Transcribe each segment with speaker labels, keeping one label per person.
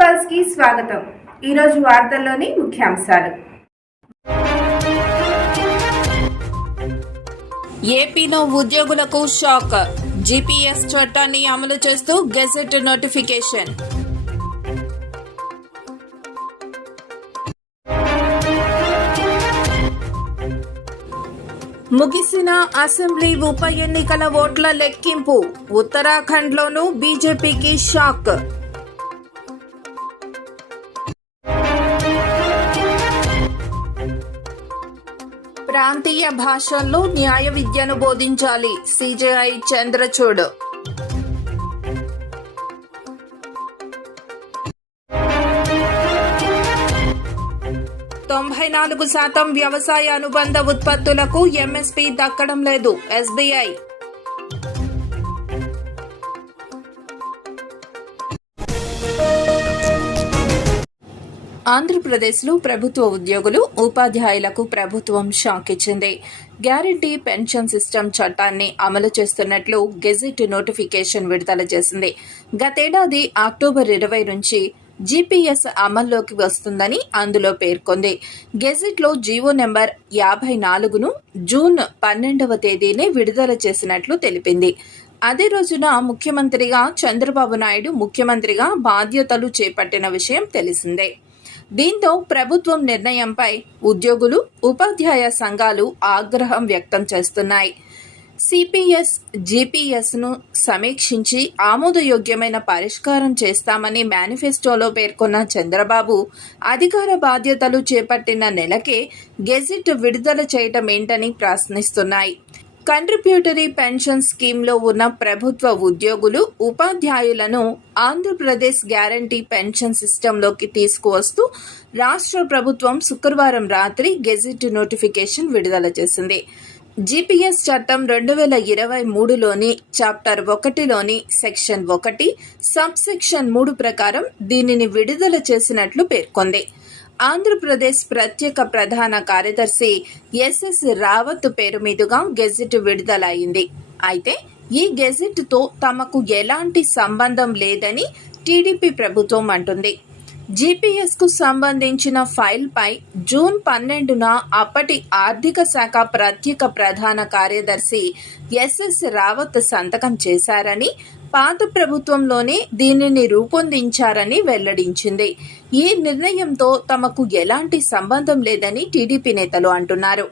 Speaker 1: పల్స్కి స్వాగతం. ఈరోజు వార్తల్లోని ముఖ్యాంశాలు.
Speaker 2: ఏపీలో ఉద్యోగులకు షాక్. జీపీఎస్ చట్టాన్ని అమలు చేస్తూ గెజెట్ నోటిఫికేషన్. ముగిసిన అసెంబ్లీ ఉప ఎన్నికల ఓట్ల లెక్కింపు. ఉత్తరాఖండ్లోనూ బీజేపీకి షాక్. ప్రాంతీయ భాషల్లో న్యాయ విద్యను బోధించాలి. సిజేఐ చంద్రచూడ్. తొంభై నాలుగు శాతం వ్యవసాయ అనుబంధ ఉత్పత్తులకు ఎంఎస్పీ దక్కడం లేదు. ఎస్బీఐ ఆంధ్రప్రదేశ్లో ప్రభుత్వ ఉద్యోగులు ఉపాధ్యాయులకు ప్రభుత్వం షాక్ ఇచ్చింది. గ్యారంటీ పెన్షన్ సిస్టమ్ చట్టాన్ని అమలు చేస్తున్నట్లు గెజిట్ నోటిఫికేషన్ విడుదల చేసింది. గతేడాది అక్టోబర్ ఇరవై నుంచి జీపీఎస్ అమల్లోకి వస్తుందని అందులో పేర్కొంది. గెజిట్లో జీవో నెంబర్ యాభై నాలుగును జూన్ పన్నెండవ తేదీనే విడుదల చేసినట్లు తెలిపింది. అదే రోజున ముఖ్యమంత్రిగా చంద్రబాబు నాయుడు ముఖ్యమంత్రిగా బాధ్యతలు చేపట్టిన విషయం తెలిసిందే. దీంతో ప్రభుత్వం నిర్ణయంపై ఉద్యోగులు ఉపాధ్యాయ సంఘాలు ఆగ్రహం వ్యక్తం చేస్తున్నాయి. సిపిఎస్ జిపిఎస్ను సమీక్షించి ఆమోదయోగ్యమైన పరిష్కారం చేస్తామని మేనిఫెస్టోలో పేర్కొన్న చంద్రబాబు అధికార బాధ్యతలు చేపట్టిన నెలకే గెజిట్ విడుదల చేయటం ఏంటని ప్రశ్నిస్తున్నాయి. కంట్రిబ్యూటరీ పెన్షన్ స్కీమ్లో ఉన్న ప్రభుత్వ ఉద్యోగులు ఉపాధ్యాయులను ఆంధ్రప్రదేశ్ గ్యారంటీ పెన్షన్ సిస్టంలోకి తీసుకువస్తూ రాష్ట్ర ప్రభుత్వం శుక్రవారం రాత్రి గెజిట్ నోటిఫికేషన్ విడుదల చేసింది. జీపీఎస్ చట్టం రెండు వేల ఇరవై మూడులోని చాప్టర్ ఒకటిలోని సెక్షన్ ఒకటి సబ్ సెక్షన్ మూడు ప్రకారం దీనిని విడుదల చేసినట్లు పేర్కొంది. ఆంధ్రప్రదేశ్ ప్రత్యేక ప్రధాన కార్యదర్శి ఎస్ఎస్ రావత్ పేరు మీదుగా గెజిట్ విడుదలైంది. అయితే ఈ గెజిట్తో తమకు ఎలాంటి సంబంధం లేదని టీడీపీ ప్రభుత్వం అంటుంది. జీపీఎస్కు సంబంధించిన ఫైల్పై జూన్ పన్నెండున అప్పటి ఆర్థిక శాఖ ప్రత్యేక ప్రధాన కార్యదర్శి ఎస్ఎస్ రావత్ సంతకం చేశారని పాత ప్రభుత్వంలోనే దీనిని రూపొందించారని వెల్లడించింది. ఈ నిర్ణయంతో తమకు ఎలాంటి సంబంధం లేదని టీడీపీ నేతలు అంటున్నారు.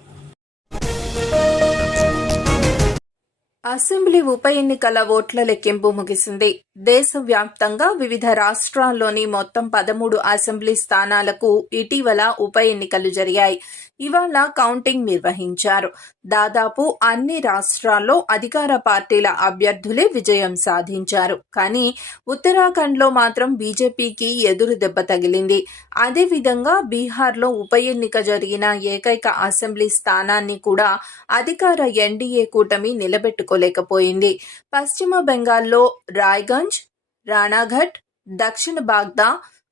Speaker 2: అసెంబ్లీ ఉప ఎన్నికల ఓట్ల లెక్కింపు ముగిసింది. దేశవ్యాప్తంగా వివిధ రాష్ట్రాల్లోని మొత్తం పదమూడు అసెంబ్లీ స్థానాలకు ఇటీవల ఉప ఎన్నికలు జరిగాయి. ఇవాళ కౌంటింగ్ నిర్వహించారు. దాదాపు అన్ని రాష్ట్రాల్లో అధికార పార్టీల అభ్యర్థులే విజయం సాధించారు. కానీ ఉత్తరాఖండ్లో మాత్రం బీజేపీకి ఎదురు దెబ్బ తగిలింది. అదేవిధంగా బీహార్లో ఉప ఎన్నిక జరిగిన ఏకైక అసెంబ్లీ స్థానాన్ని కూడా అధికార ఎన్డీఏ కూటమి నిలబెట్టుకోలేకపోయింది. పశ్చిమ బెంగాల్లో రాయ్గంజ్ రాణాఘట్ దక్షిణ బాగ్దా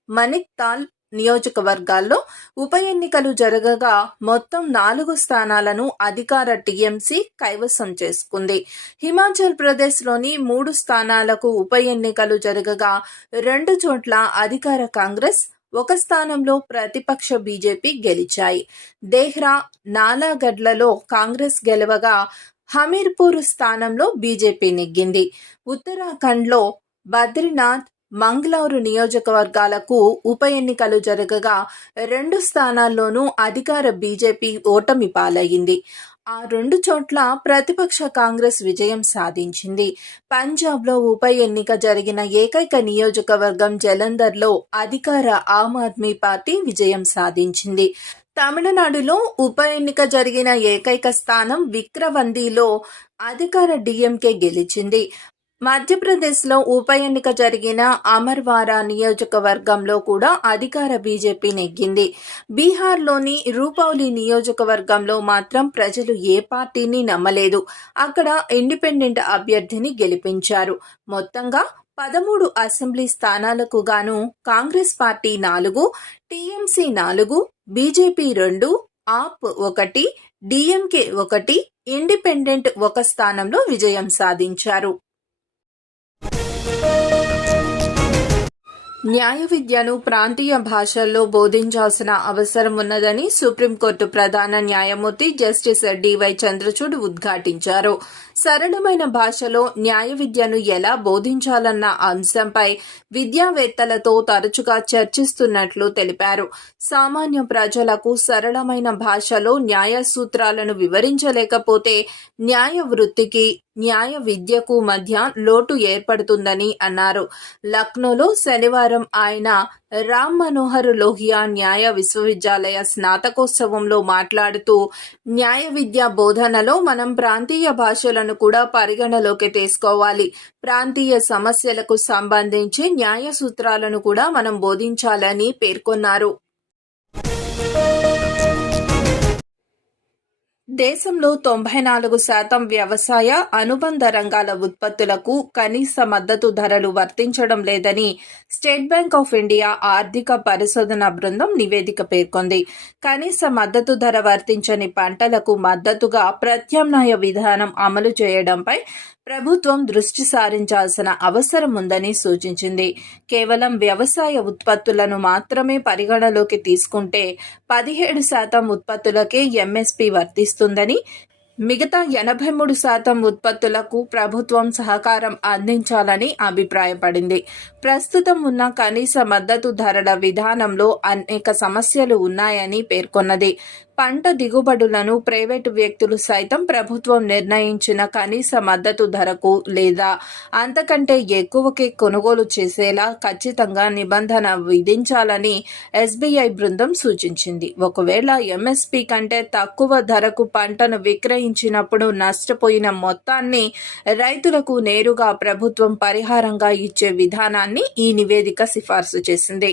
Speaker 2: మణిక్తాల్ నియోజకవర్గాల్లో ఉప ఎన్నికలు జరగగా మొత్తం నాలుగు స్థానాలను అధికార టీఎంసీ కైవసం చేసుకుంది. హిమాచల్ ప్రదేశ్లోని మూడు స్థానాలకు ఉప ఎన్నికలు జరగగా రెండు చోట్ల అధికార కాంగ్రెస్ ఒక స్థానంలో ప్రతిపక్ష బీజేపీ గెలిచాయి. దేహ్రా నాలాగడ్లలో కాంగ్రెస్ గెలవగా హమీర్పూర్ స్థానంలో బీజేపీ నెగ్గింది. ఉత్తరాఖండ్లో బద్రీనాథ్ మంగళూరు నియోజకవర్గాలకు ఉప ఎన్నికలు జరగగా రెండు స్థానాల్లోనూ అధికార బీజేపీ ఓటమి పాలయ్యింది. ఆ రెండు చోట్ల ప్రతిపక్ష కాంగ్రెస్ విజయం సాధించింది. పంజాబ్లో ఉప ఎన్నిక జరిగిన ఏకైక నియోజకవర్గం జలంధర్లో అధికార ఆమ్ ఆద్మీ పార్టీ విజయం సాధించింది. తమిళనాడులో ఉప ఎన్నిక జరిగిన ఏకైక స్థానం విక్రవందిలో అధికార డిఎంకే గెలిచింది. మధ్యప్రదేశ్లో ఉప ఎన్నిక జరిగిన అమర్వారా నియోజకవర్గంలో కూడా అధికార బీజేపీ నెగ్గింది. బీహార్లోని రూపౌలి నియోజకవర్గంలో మాత్రం ప్రజలు ఏ పార్టీని నమ్మలేదు. అక్కడ ఇండిపెండెంట్ అభ్యర్థిని గెలిపించారు. మొత్తంగా పదమూడు అసెంబ్లీ స్థానాలకు గాను కాంగ్రెస్ పార్టీ నాలుగు టీఎంసీ నాలుగు బీజేపీ రెండు ఆప్ ఒకటి డిఎంకే ఒకటి ఇండిపెండెంట్ ఒక స్థానంలో విజయం సాధించారు. న్యాయ విద్యను ప్రాంతీయ భాషల్లో బోధించాల్సిన అవసరం ఉన్నదని సుప్రీంకోర్టు ప్రధాన న్యాయమూర్తి జస్టిస్ డివై చంద్రచూడ్ ఉద్ఘాటించారు. సరళమైన భాషలో న్యాయ విద్యను ఎలా బోధించాలన్న అంశంపై విద్యావేత్తలతో తరచుగా చర్చిస్తున్నట్లు తెలిపారు. సామాన్య ప్రజలకు సరళమైన భాషలో న్యాయ సూత్రాలను వివరించలేకపోతే న్యాయ వృత్తికి న్యాయ విద్యకు మధ్య లోటు ఏర్పడుతుందని అన్నారు. లక్నోలో శనివారం ఆయన రామ్ మనోహర్ లోహియా న్యాయ విశ్వవిద్యాలయ స్నాతకోత్సవంలో మాట్లాడుతూ న్యాయ విద్య బోధనలో మనం ప్రాంతీయ భాషలను కూడా పరిగణలోకి తీసుకోవాలి. ప్రాంతీయ సమస్యలకు సంబంధించి న్యాయ సూత్రాలను కూడా మనం బోధించాలని పేర్కొన్నారు. దేశంలో తొంభై నాలుగు శాతం వ్యవసాయ అనుబంధ రంగాల ఉత్పత్తులకు కనీస మద్దతు ధరలు వర్తించడం లేదని స్టేట్ బ్యాంక్ ఆఫ్ ఇండియా ఆర్థిక పరిశోధన బృందం నివేదిక పేర్కొంది. కనీస మద్దతు ధర వర్తించని పంటలకు మద్దతుగా ప్రత్యామ్నాయ విధానం అమలు చేయడంపై ప్రభుత్వం దృష్టి సారించాల్సిన అవసరం ఉందని సూచించింది. కేవలం వ్యవసాయ ఉత్పత్తులను మాత్రమే పరిగణలోకి తీసుకుంటే పదిహేడు శాతం ఉత్పత్తులకే ఎంఎస్పి వర్తిస్తుందని మిగతా ఎనభై మూడు శాతం ఉత్పత్తులకు ప్రభుత్వం సహకారం అందించాలని అభిప్రాయపడింది. ప్రస్తుతం ఉన్న కనీస మద్దతు ధరల విధానంలో అనేక సమస్యలు ఉన్నాయని పేర్కొన్నది. పంట దిగుబడులను ప్రైవేటు వ్యక్తులు సైతం ప్రభుత్వం నిర్ణయించిన కనీస మద్దతు ధరకు లేదా అంతకంటే ఎక్కువకే కొనుగోలు చేసేలా ఖచ్చితంగా నిబంధన విధించాలని ఎస్బీఐ బృందం సూచించింది. ఒకవేళ ఎంఎస్పి కంటే తక్కువ ధరకు పంటను విక్రయించినప్పుడు నష్టపోయిన మొత్తాన్ని రైతులకు నేరుగా ప్రభుత్వం పరిహారంగా ఇచ్చే విధానాన్ని ఈ నివేదిక సిఫార్సు చేసింది.